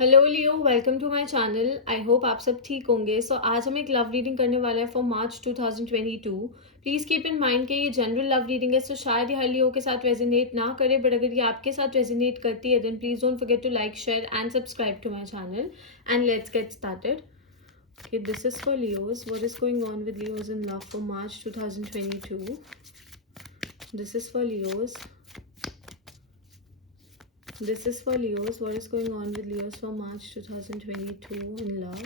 Hello Leo, welcome to my channel. I hope आप सब ठीक होंगे। आज हम एक लव रीडिंग करने वाले हैं for March 2022। Please keep in mind कि ये जनरल लव रीडिंग है, सो शायद ये हर लियो के साथ रेजोनेट ना करे, बट अगर ये आपके साथ रेजोनेट करती है then please don't forget to like, share and subscribe to my channel. And let's get started. Okay, this is for Leos. What is going on with Leos in love for March 2022? This is for Leos. This is for Leos. What is going on with Leos for March 2022 in love?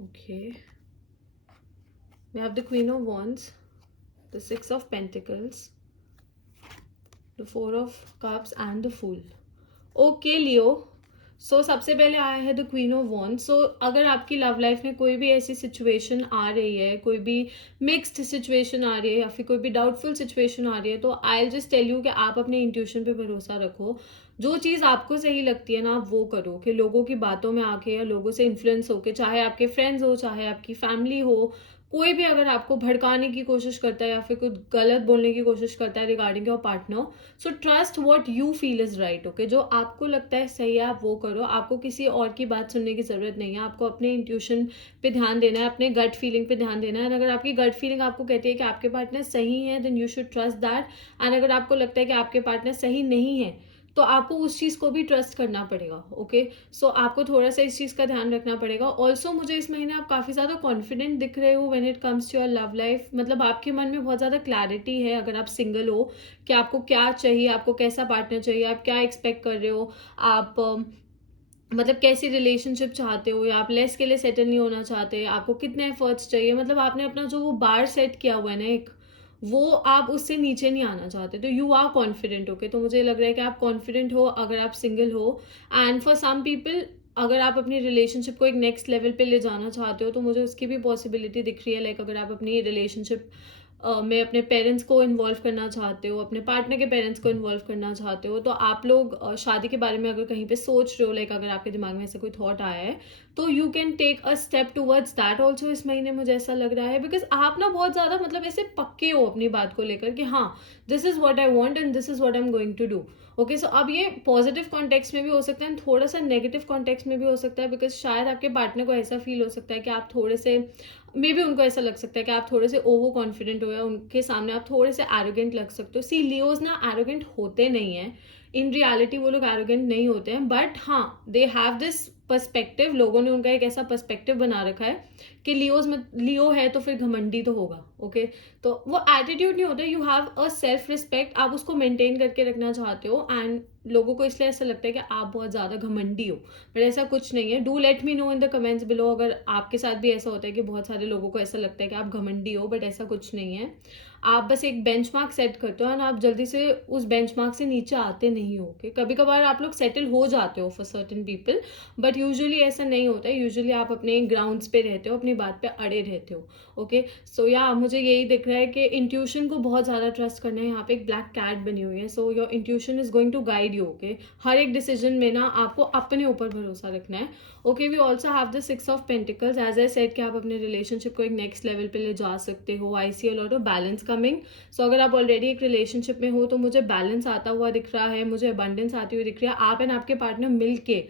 Okay. We have the Queen of Wands, the Six of Pentacles, the Four of Cups and the Fool. Okay, Leo. सबसे पहले आया है the queen of वॉन्ड। अगर आपकी love life में कोई भी ऐसी सिचुएशन आ रही है, कोई भी मिक्स्ड सिचुएशन आ रही है या फिर कोई भी डाउटफुल सिचुएशन आ रही है, तो आई जस्ट टेल यू कि आप अपने इंट्यूशन पे भरोसा रखो। जो चीज़ आपको सही लगती है ना, आप वो करो। कि लोगों की बातों में आके या लोगों से इन्फ्लुएंस होके, चाहे आपके फ्रेंड्स हो, चाहे आपकी फैमिली हो, कोई भी अगर आपको भड़काने की कोशिश करता है या फिर कुछ गलत बोलने की कोशिश करता है regarding your partner, so trust what you feel is right. Okay, जो आपको लगता है सही है आप वो करो। आपको किसी और की बात सुनने की ज़रूरत नहीं है। आपको अपने इंट्यूशन पे ध्यान देना है, अपने गट फीलिंग पे ध्यान देना है। एंड अगर आपकी गट फीलिंग आपको कहती है कि आपके पार्टनर सही है, then you should trust that. And अगर आपको लगता है कि आपके पार्टनर सही नहीं है, तो आपको उस चीज़ को भी ट्रस्ट करना पड़ेगा। ओके, आपको थोड़ा सा इस चीज़ का ध्यान रखना पड़ेगा। ऑल्सो मुझे इस महीने आप काफ़ी ज़्यादा कॉन्फिडेंट दिख रहे हो when it comes to your love life. मतलब आपके मन में बहुत ज़्यादा क्लैरिटी है अगर आप सिंगल हो, कि आपको क्या चाहिए, आपको कैसा पार्टनर चाहिए, आप क्या एक्सपेक्ट कर रहे हो, आप मतलब कैसी रिलेशनशिप चाहते हो, या आप लेस के लिए सेटल नहीं होना चाहते, आपको कितने एफर्ट्स चाहिए। मतलब आपने अपना जो वो बार सेट किया हुआ है ना एक, वो आप उससे नीचे नहीं आना चाहते, तो यू आर कॉन्फिडेंट। ओके, तो मुझे लग रहा है कि आप कॉन्फिडेंट हो अगर आप सिंगल हो। एंड फॉर सम पीपल, अगर आप अपनी रिलेशनशिप को एक नेक्स्ट लेवल पे ले जाना चाहते हो, तो मुझे उसकी भी पॉसिबिलिटी दिख रही है। लाइक अगर आप अपनी रिलेशनशिप में अपने पेरेंट्स को इन्वॉल्व करना चाहते हो, अपने पार्टनर के पेरेंट्स को इन्वॉल्व करना चाहते हो, तो आप लोग शादी के बारे में अगर कहीं पे सोच रहे हो, लाइक अगर आपके दिमाग में ऐसा कोई थॉट आया है, तो you can take a step towards that also. इस महीने मुझे ऐसा लग रहा है, बिकॉज आप ना बहुत ज़्यादा मतलब ऐसे पक्के हो अपनी बात को लेकर कि हाँ, this is what I want and this is what I am going to do. Okay, अब ये पॉजिटिव कॉन्टेक्स्ट में भी हो सकता है, थोड़ा सा नेगेटिव कॉन्टेक्स्ट में भी हो सकता है, बिकॉज शायद आपके पार्टनर को ऐसा फील हो सकता है कि आप थोड़े से, मे बी उनको ऐसा लग सकता है कि आप थोड़े से ओवर कॉन्फिडेंट हो, या उनके सामने आप थोड़े से एरोगेंट लग सकते हो। सी लियोज ना एरोगेंट होते नहीं हैं, इन रियलिटी वो लोग एरोगेंट नहीं होते हैं, बट हाँ दे हैव दिस पर्सपेक्टिव। लोगों ने उनका एक ऐसा पर्सपेक्टिव बना रखा है कि लियोज में लियो है तो फिर घमंडी तो होगा। ओके, तो वो एटीट्यूड नहीं होता, you have a self respect, आप उसको मेंटेन करके रखना चाहते हो। एंड लोगों को इसलिए ऐसा लगता है कि आप बहुत ज़्यादा घमंडी हो, बट ऐसा कुछ नहीं है। Do let me know in the comments below अगर आपके साथ भी ऐसा होता है कि बहुत सारे लोगों को ऐसा लगता है कि आप घमंडी हो, बट ऐसा कुछ नहीं है। आप बस एक बेंचमार्क सेट करते हो और आप जल्दी से उस बेंचमार्क से नीचे आते नहीं हो। कि कभी कभार आप लोग सेटल हो जाते हो for certain people, but usually ऐसा नहीं होता है। यूजुअली आप अपने ग्राउंड्स पे रहते हो, अपनी बात पे अड़े रहते हो। ओके, या मुझे यही दिख रहा है कि इंट्यूशन को बहुत ज़्यादा ट्रस्ट करना है। यहाँ पे एक ब्लैक कैट बनी हुई है, so your intuition is going to guide you. Okay, हर एक डिसीजन में ना आपको अपने ऊपर भरोसा रखना है। Okay, we also have the six of pentacles. As I said कि आप अपने रिलेशनशिप को एक नेक्स्ट लेवल पे ले जा सकते हो। I see a lot of balance coming. अगर आप ऑलरेडी एक रिलेशनशिप में हो, तो मुझे बैलेंस आता हुआ दिख रहा है, मुझे अबंडेंस आती हुई दिख रही है। आप एंड आपके पार्टनर मिल के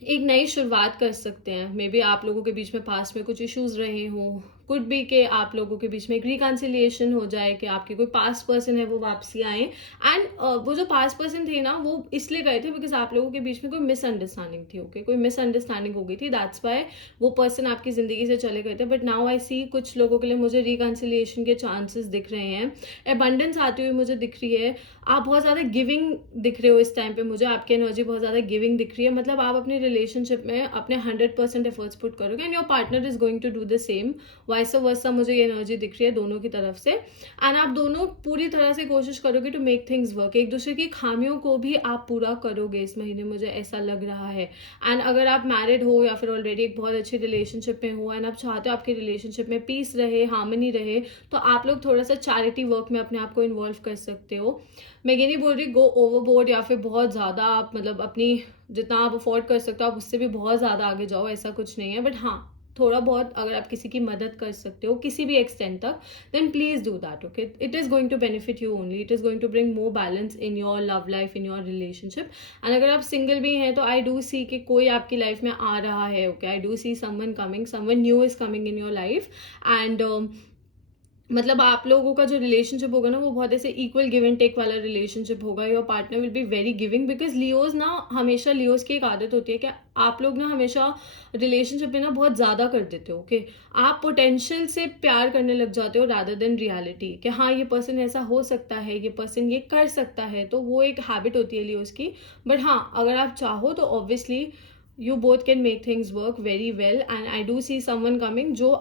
एक नई शुरुआत कर सकते हैं। मे बी आप लोगों के बीच में पास्ट में कुछ इश्यूज रहे हों, कुड बी के आप लोगों के बीच में एक रिकन्सिलिएशन हो जाए, कि आपके कोई पास्ट पर्सन है वो वापसी आए। एंड वो जो पास्ट पर्सन थे ना, वो इसलिए गए थे बिकॉज आप लोगों के बीच में कोई मिसअंडरस्टैंडिंग थी। ओके, कोई मिसअंडरस्टैंडिंग हो गई थी, दैट्स वाई वो पर्सन आपकी ज़िंदगी से चले गए थे। बट नाउ आई सी कुछ लोगों के लिए मुझे रिकन्सिलिएशन के चांसेस दिख रहे हैं, एबंडेंस आती हुई मुझे दिख रही है। आप बहुत ज़्यादा गिविंग दिख रहे हो इस टाइम पे, मुझे आपकी एनर्जी बहुत ज़्यादा गिविंग दिख रही है। मतलब आप अपने रिलेशनशिप में अपने 100% एफर्ट्स पुट करोगे and your partner is going to do the same. Vice versa मुझे ये एनर्जी दिख रही है दोनों की तरफ से। एंड आप दोनों पूरी तरह से कोशिश करोगे टू मेक थिंग्स वर्क। एक दूसरे की खामियों को भी आप पूरा करोगे इस महीने, मुझे ऐसा लग रहा है। एंड अगर आप मैरिड हो या फिर ऑलरेडी एक बहुत अच्छी रिलेशनशिप में हो एंड आप चाहते हो आपकी रिलेशनशिप में पीस रहे, हार्मनी रहे, तो आप लोग थोड़ा सा चैरिटी वर्क में अपने आप को इन्वॉल्व कर सकते हो। मैं ये नहीं बोल रही गो ओवरबोर्ड या फिर बहुत ज़्यादा आप मतलब अपनी जितना आप अफोर्ड कर सकते हो आप उससे भी बहुत ज़्यादा आगे जाओ, ऐसा कुछ नहीं है। बट हाँ, थोड़ा बहुत अगर आप किसी की मदद कर सकते हो किसी भी एक्सटेंट तक, then please do that. Okay, it is going to benefit you only. It is going to bring more balance in your love life, in your relationship. And अगर आप सिंगल भी हैं तो आई डू सी कि कोई आपकी लाइफ में आ रहा है. Okay, I do see someone coming, someone new is coming in your life. And मतलब आप लोगों का जो रिलेशनशिप होगा ना वो बहुत ऐसे इक्वल गिव एंड टेक वाला रिलेशनशिप होगा. Your partner will be very giving, because Leos ना, हमेशा लियोज की एक आदत होती है कि आप लोग ना हमेशा रिलेशनशिप में ना बहुत ज़्यादा कर देते हो. ओके, आप पोटेंशियल से प्यार करने लग जाते हो रादर देन रियलिटी, कि हाँ ये पर्सन ऐसा हो सकता है, ये पर्सन ये कर सकता है. तो वो एक हैबिट होती है लियोज की. बट हाँ, अगर आप चाहो तो obviously you both can make things work very well. And I do see someone coming जो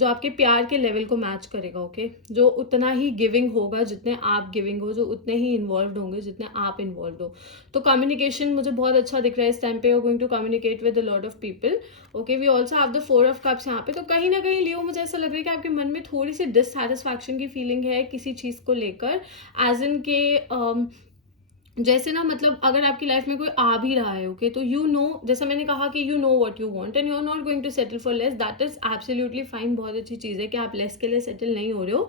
आपके प्यार के लेवल को मैच करेगा. ओके, जो उतना ही गिविंग होगा जितने आप गिविंग हो, जो उतने ही इन्वॉल्व होंगे जितने आप इन्वॉल्व हो. तो कम्युनिकेशन मुझे बहुत अच्छा दिख रहा है इस टाइम पे. You are going to communicate with a lot of people. Okay, we also have the 4 of Cups यहाँ पे. तो कहीं ना कहीं लियो, मुझे ऐसा लग रहा है कि आपके मन में थोड़ी सी डिससेटिस्फैक्शन की फीलिंग है किसी चीज़ को लेकर. एज इन के जैसे ना, मतलब अगर आपकी लाइफ में कोई आ भी रहा है, ओके, तो यू नो, जैसा मैंने कहा कि you know what you want and you are not going to settle for less. That is absolutely fine. बहुत अच्छी चीज़ है कि आप लेस के लिए सेटल नहीं हो रहे हो.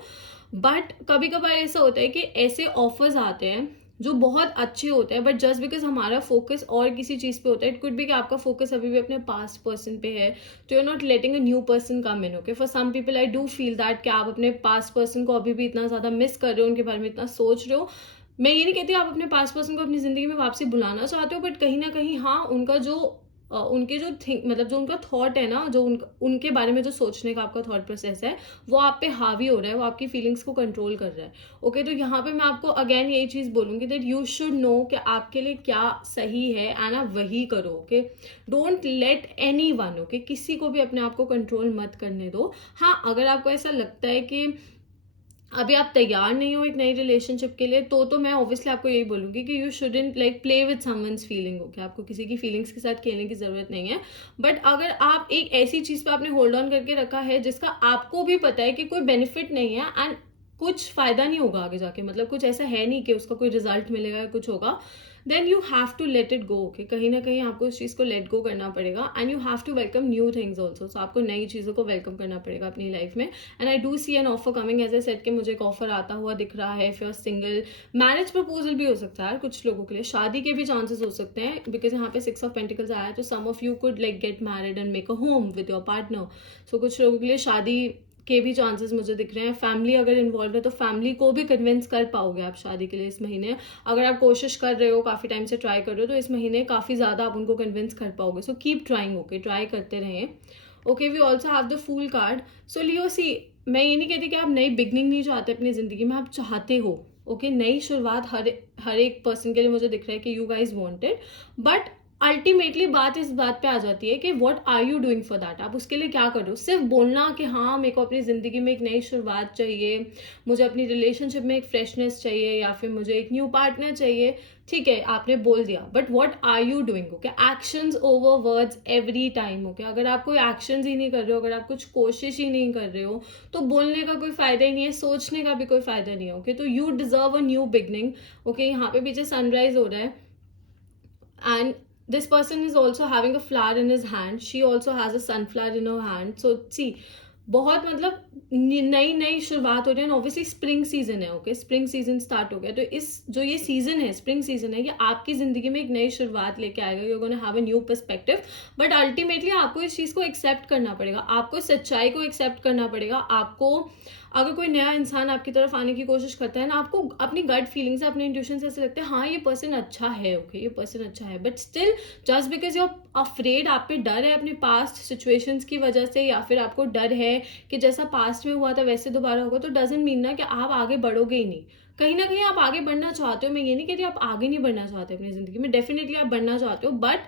बट कभी कभार ऐसा होता है कि ऐसे ऑफर्स आते हैं जो बहुत अच्छे होते हैं, बट जस्ट बिकॉज हमारा फोकस और किसी चीज़ पे होता है. इट कुड बी कि आपका फोकस अभी भी अपने पास्ट पर्सन पे है, तो you are not letting a new person come in. Okay, for some people I do feel that कि आप अपने पास्ट पर्सन को अभी भी इतना ज़्यादा मिस कर रहे हो, उनके बारे में इतना सोच रहे हो. मैं ये नहीं कहती आप अपने पास पर्सन को अपनी ज़िंदगी में वापसी बुलाना चाहते हो, बट कहीं ना कहीं हाँ, उनका जो उनके जो थिंक, मतलब जो उनका थॉट है ना, जो उनके बारे में जो सोचने का आपका थॉट प्रोसेस है, वो आप पे हावी हो रहा है, वो आपकी फीलिंग्स को कंट्रोल कर रहा है. ओके, तो यहाँ पे मैं आपको अगेन यही चीज़ बोलूँगी दैट यू शुड नो कि आपके लिए क्या सही है एंड आप वही करो. Okay, don't let any one, okay, किसी को भी अपने आप को कंट्रोल मत करने दो. हाँ, अगर आपको ऐसा लगता है कि अभी आप तैयार नहीं हो एक नई रिलेशनशिप के लिए, तो मैं ऑब्वियसली आपको यही बोलूँगी कि you shouldn't like play with someone's feeling. Okay, आपको किसी की फीलिंग्स के साथ खेलने की ज़रूरत नहीं है. बट अगर आप एक ऐसी चीज़ पे आपने होल्ड ऑन करके रखा है जिसका आपको भी पता है कि कोई बेनिफिट नहीं है एंड कुछ फ़ायदा नहीं होगा आगे जाके, मतलब कुछ ऐसा है नहीं कि उसका कोई रिजल्ट मिलेगा या कुछ होगा, then you have to let it go. Okay, कहीं ना कहीं आपको उस चीज़ को लेट गो करना पड़ेगा. And you have to welcome new things also. So आपको नई चीज़ों को वेलकम करना पड़ेगा अपनी लाइफ में. And I do see an offer coming, as a set कि मुझे एक ऑफर आता हुआ दिख रहा है. If you are single, marriage proposal भी हो सकता है कुछ लोगों के लिए, शादी के भी चांसेस हो सकते हैं, बिकॉज यहाँ पे 6 of Pentacles आया है. तो some of you could like get married and make a home with your partner. So कुछ लोगों के लिए शादी के भी चांसेस मुझे दिख रहे हैं. फैमिली अगर इन्वॉल्व है तो फैमिली को भी कन्विंस कर पाओगे आप शादी के लिए इस महीने. अगर आप कोशिश कर रहे हो, काफ़ी टाइम से ट्राई कर रहे हो, तो इस महीने काफ़ी ज़्यादा आप उनको कन्विंस कर पाओगे. So keep trying. Okay, try करते रहें. Okay, we also have the fool card. So Leo see, मैं ये नहीं कहती कि आप नई बिगनिंग नहीं चाहते अपनी ज़िंदगी में, आप चाहते हो. ओके, नई शुरुआत हर एक पर्सन के लिए मुझे दिख रहा है कि you guys wanted. But ultimately बात इस बात पे आ जाती है कि what are you doing for that. आप उसके लिए क्या कर रहे हो? सिर्फ बोलना कि हाँ मेरे को अपनी ज़िंदगी में एक नई शुरुआत चाहिए, मुझे अपनी रिलेशनशिप में एक फ्रेशनेस चाहिए, या फिर मुझे एक न्यू पार्टनर चाहिए, ठीक है आपने बोल दिया, but what are you doing. Okay, actions over words every time. Okay, अगर आप कोई एक्शंस ही नहीं कर रहे हो, अगर आप कुछ कोशिश ही नहीं कर रहे हो, तो बोलने का कोई फ़ायदा ही नहीं है, सोचने का भी कोई फ़ायदा नहीं है. ओके, तो you deserve a new beginning. Okay, यहाँ पे पीछे सनराइज हो रहा है and this person is also having a flower in his hand. She also has a sunflower in her hand. So see, बहुत मतलब नई नई शुरुआत हो रही है. ऑब्वियसली स्प्रिंग सीजन है. ओके, स्प्रिंग सीजन स्टार्ट हो गया. तो इस जो ये सीजन है, स्प्रिंग सीजन है, ये आपकी जिंदगी में एक नई शुरुआत लेके आएगा. You gonna have a new perspective. But ultimately आपको इस चीज़ को एक्सेप्ट करना पड़ेगा, आपको सच्चाई को एक्सेप्ट करना पड़ेगा. आपको अगर कोई नया इंसान आपकी तरफ आने की कोशिश करता है ना, आपको अपनी गट फीलिंग से, अपने इंट्यूशन से ऐसा लगता है हाँ ये पर्सन अच्छा है. ओके, ये पर्सन अच्छा है, but still just because you are afraid, आप पे डर है अपने पास्ट सिचुएशंस की वजह से, या फिर आपको डर है कि जैसा पास्ट में हुआ था वैसे दोबारा होगा, तो डजंट मीन ना कि आप आगे बढ़ोगे ही नहीं. कहीं ना कहीं आप आगे बढ़ना चाहते हो. मैं ये नहीं कहती आप आगे नहीं बढ़ना चाहते अपनी ज़िंदगी में, डेफिनेटली आप बढ़ना चाहते हो. बट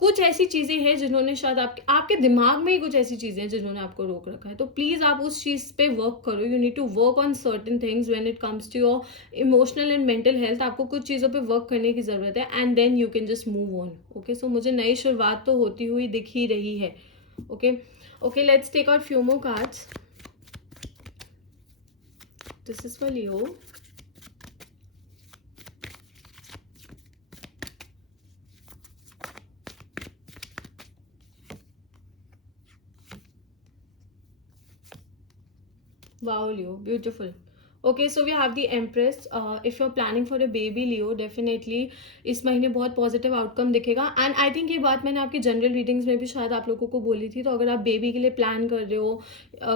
कुछ ऐसी चीज़ें हैं जिन्होंने शायद आपके दिमाग में ही कुछ ऐसी चीज़ें हैं जिन्होंने आपको रोक रखा है. तो प्लीज़ आप उस चीज़ पे वर्क करो. You need to work on certain things when it comes to your emotional and mental health. आपको कुछ चीज़ों पे वर्क करने की ज़रूरत है and then you can just move on. Okay, so मुझे नई शुरुआत तो होती हुई दिख ही रही है. Okay okay, let's take out few more cards. This is for Leo. Wow, Leo, beautiful. Okay, so we have the Empress. If you're planning for a baby, Leo, definitely इस महीने बहुत पॉजिटिव आउटकम दिखेगा. And I think ये बात मैंने आपकी general readings में भी शायद आप लोगों को बोली थी. तो अगर आप बेबी के लिए प्लान कर रहे हो,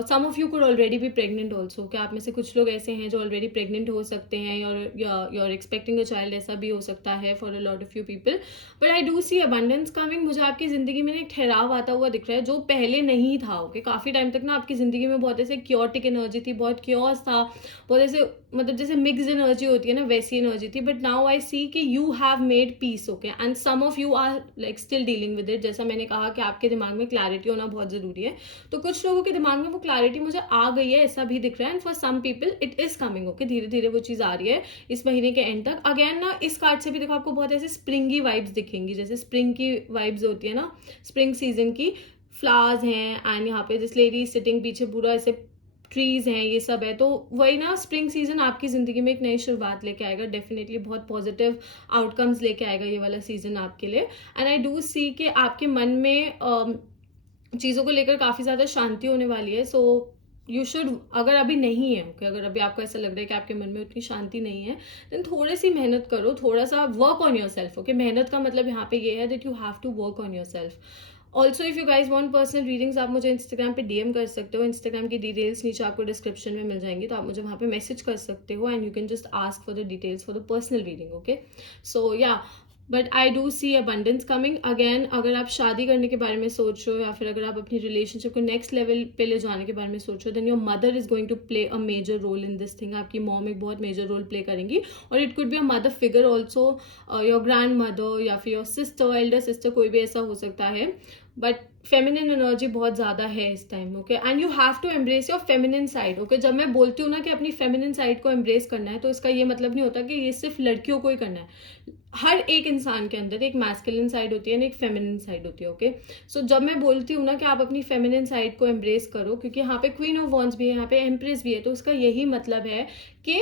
some of you could already be pregnant also, कि आप में से कुछ लोग ऐसे हैं जो ऑलरेडी प्रेग्नेंट हो सकते हैं, और you are expecting a child, ऐसा भी हो सकता है for a lot of you people. But I do see abundance coming. मुझे आपकी ज़िंदगी में एक ठहराव आता हुआ दिख रहा है जो पहले नहीं था. ओके, काफ़ी टाइम तक ना आपकी ज़िंदगी में बहुत ऐसे क्योटिक एनर्जी थी, बहुत क्योस था, बहुत ऐसे मतलब जैसे मिक्स एनर्जी होती है ना, वैसी एनर्जी थी. बट नाउ आई सी कि you have made peace. Okay, and some of you are like still dealing with it. जैसा मैंने कहा कि आपके दिमाग में क्लैरिटी होना बहुत ज़रूरी है. तो कुछ लोगों के दिमाग में वो क्लैरिटी मुझे आ गई है, ऐसा भी दिख रहा है. And for some people it is coming. Okay, धीरे धीरे वो चीज़ आ रही है इस महीने के एंड तक. अगेन ना इस कार्ड से भी देखो आपको बहुत ऐसे स्प्रिंगी वाइब्स दिखेंगी, जैसे स्प्रिंग की वाइब्स होती है ना, स्प्रिंग सीजन की. फ्लावर्स हैं एंड यहाँ पे जिस लेडी सिटिंग पीछे पूरा ऐसे ट्रीज हैं, ये सब है. तो वही ना, स्प्रिंग सीजन आपकी ज़िंदगी में एक नई शुरुआत लेके आएगा. डेफिनेटली बहुत पॉजिटिव आउटकम्स लेके आएगा ये वाला सीजन आपके लिए. एंड आई डू सी कि आपके मन में चीज़ों को लेकर काफ़ी ज़्यादा शांति होने वाली है. सो यू शुड, अगर अभी नहीं है, ओके, अगर अभी आपको ऐसा लग रहा है कि आपके मन में उतनी शांति नहीं है, देन थोड़ी सी मेहनत करो, थोड़ा सा work on yourself. Okay, मेहनत का मतलब यहाँ पे ये है that you have to work on yourself. Also if you guys want personal readings, आप मुझे इंस्टाग्राम पे डीएम कर सकते हो. इंस्टाग्राम की डिटेल्स नीचे आपको डिस्क्रिप्शन में मिल जाएंगी, तो आप मुझे वहाँ पे मैसेज कर सकते हो and you can just ask for the details for the personal reading. Okay, so yeah, but I do see abundance coming. Again, अगर आप शादी करने के बारे में सोच रहे हो या फिर अगर आप अपनी रिलेशनशिप को नेक्स्ट लेवल पे ले जाने के बारे में सोच रहे हो, then your mother is going to play a major role in this thing. आपकी मॉम एक बहुत मेजर रोल प्ले करेंगी. और it could be a mother figure also, your grandmother या फिर योर सिस्टर, एल्डर सिस्टर, कोई भी ऐसा हो सकता है. बट फेमिनिन एनर्जी बहुत ज़्यादा है इस टाइम. Okay, and you have to embrace your feminine side. Okay, जब मैं बोलती हूँ ना कि अपनी फेमिनिन साइड को एम्ब्रेस करना है, तो इसका ये मतलब नहीं होता कि ये सिर्फ लड़कियों को ही करना है. हर एक इंसान के अंदर एक मैस्कुलिन साइड होती है ना, एक फेमिनिन साइड होती है. ओके, सो जब मैं बोलती हूँ ना कि आप अपनी फेमिनिन साइड को एम्ब्रेस करो, क्योंकि यहाँ पे क्वीन ऑफ वॉन्ड्स भी है, यहाँ पे एम्प्रेस भी है, तो उसका यही मतलब है कि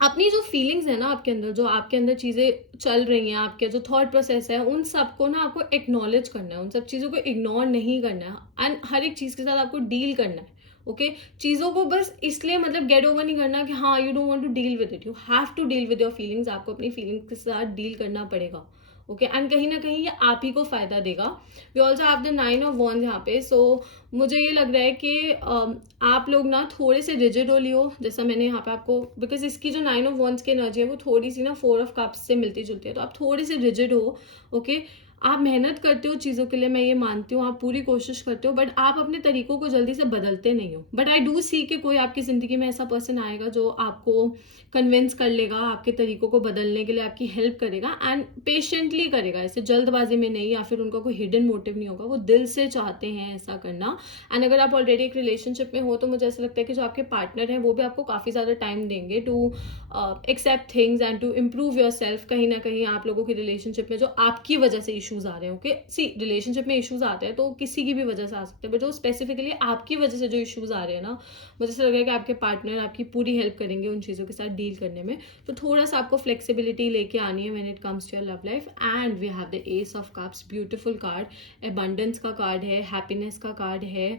अपनी जो फीलिंग्स है ना आपके अंदर, जो आपके अंदर चीज़ें चल रही हैं, आपके जो थॉट प्रोसेस है, उन सबको ना आपको एक्नॉलेज करना है, उन सब चीज़ों को इग्नोर नहीं करना है. एंड हर एक चीज़ के साथ आपको डील करना है. ओके, चीज़ों को बस इसलिए मतलब गेट ओवर नहीं करना कि हाँ you don't want to deal with it. You have to deal with your feelings. आपको अपनी फीलिंग्स के साथ डील करना पड़ेगा. ओके, एंड कहीं ना कहीं ये आप ही को फ़ायदा देगा. We also have the 9 of wands यहाँ पे. सो मुझे ये लग रहा है कि आप लोग ना थोड़े से रिजिड हो लियो, जैसा मैंने यहाँ पे आपको, बिकॉज इसकी जो 9 ऑफ वॉन्ड्स की एनर्जी है वो थोड़ी सी ना 4 ऑफ कप्स से मिलती जुलती है, तो आप थोड़े से रिजिड हो. ओके, आप मेहनत करते हो चीज़ों के लिए, मैं ये मानती हूँ, आप पूरी कोशिश करते हो, बट आप अपने तरीकों को जल्दी से बदलते नहीं हो. बट आई डू सी कि कोई आपकी ज़िंदगी में ऐसा पर्सन आएगा जो आपको कन्विंस कर लेगा, आपके तरीकों को बदलने के लिए आपकी हेल्प करेगा, एंड पेशेंटली करेगा, ऐसे जल्दबाजी में नहीं, या फिर उनका कोई हिडन मोटिव नहीं होगा, वो दिल से चाहते हैं ऐसा करना. एंड अगर आप ऑलरेडी एक रिलेशनशिप में हो, तो मुझे ऐसा लगता है कि जो आपके पार्टनर हैं वो भी आपको काफ़ी ज़्यादा टाइम देंगे to accept things and to improve yourself. कहीं ना कहीं आप लोगों की रिलेशनशिप में जो आपकी वजह से इशूज़ आ रहे हैं, ओके, सी रिलेशनशिप में इशूज़ आते हैं तो किसी की भी वजह से आ सकते हैं, बट जो स्पेसिफिकली आपकी वजह से जो इशूज़ आ रहे हैं ना, मुझे ऐसा लग रहा है कि आपके पार्टनर आपकी पूरी हेल्प करेंगे उन चीज़ों के साथ डील करने में. तो थोड़ा सा आपको फ्लेक्सिबिलिटी लेके आनी है when it comes to your love life. And we have the ace of cups, beautiful card, abundance का कार्ड है, हैप्पीनेस का कार्ड है.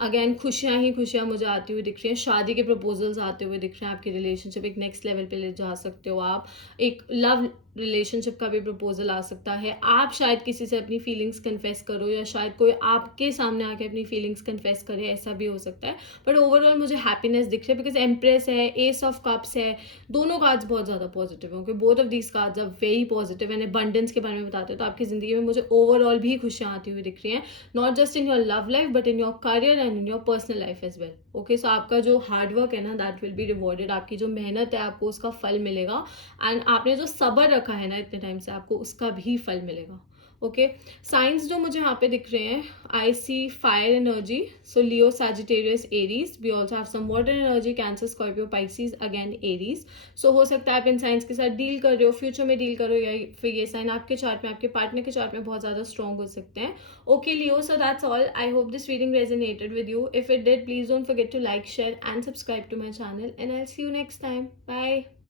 अगेन खुशियाँ ही खुशियाँ मुझे आती हुई दिख रही हैं, शादी के प्रपोजल्स आते हुए दिख रहे हैं, आपकी रिलेशनशिप एक नेक्स्ट लेवल पे ले जा सकते हो आप. एक लव रिलेशनशिप का भी प्रपोजल आ सकता है. आप शायद किसी से अपनी फीलिंग्स कन्फेस करो, या शायद कोई आपके सामने आके अपनी फीलिंग्स कन्फेस करे, ऐसा भी हो सकता है. बट ओवरऑल मुझे हैप्पीनेस दिख रही है, बिकॉज एम्प्रेस है, एस ऑफ कप्स है, दोनों कार्ड्स बहुत ज़्यादा पॉजिटिव हैं. Both of these cards are very positive. And abundance के बारे में बताते हो तो आपकी ज़िंदगी में मुझे ओवरऑल भी खुशियाँ आती हुई दिख रही हैं, not just in your love life but in your career and in your personal life as well. Okay, so आपका जो हार्डवर्क है ना, दैट विल बी रिवॉर्डेड. आपकी जो मेहनत है आपको उसका फल मिलेगा. एंड आपने जो सब्र रखा है ना इतने टाइम से, आपको उसका भी फल मिलेगा. ओके, साइंस जो मुझे यहाँ पे दिख रहे हैं, I see fire energy, so Leo, Sagittarius, Aries. We also have some water energy, Cancer, Scorpio, Pisces, again Aries. So हो सकता है आप इन साइंस के साथ डील कर रहे हो, फ्यूचर में डील करो, या फिर ये साइन आपके चार्ट में, आपके पार्टनर के चार्ट में बहुत ज़्यादा स्ट्रॉन्ग हो सकते हैं. Okay Leo, so that's all. I hope this reading resonated with you. If it did, please don't forget to like, share and subscribe to my channel, and I will see you next time. Bye.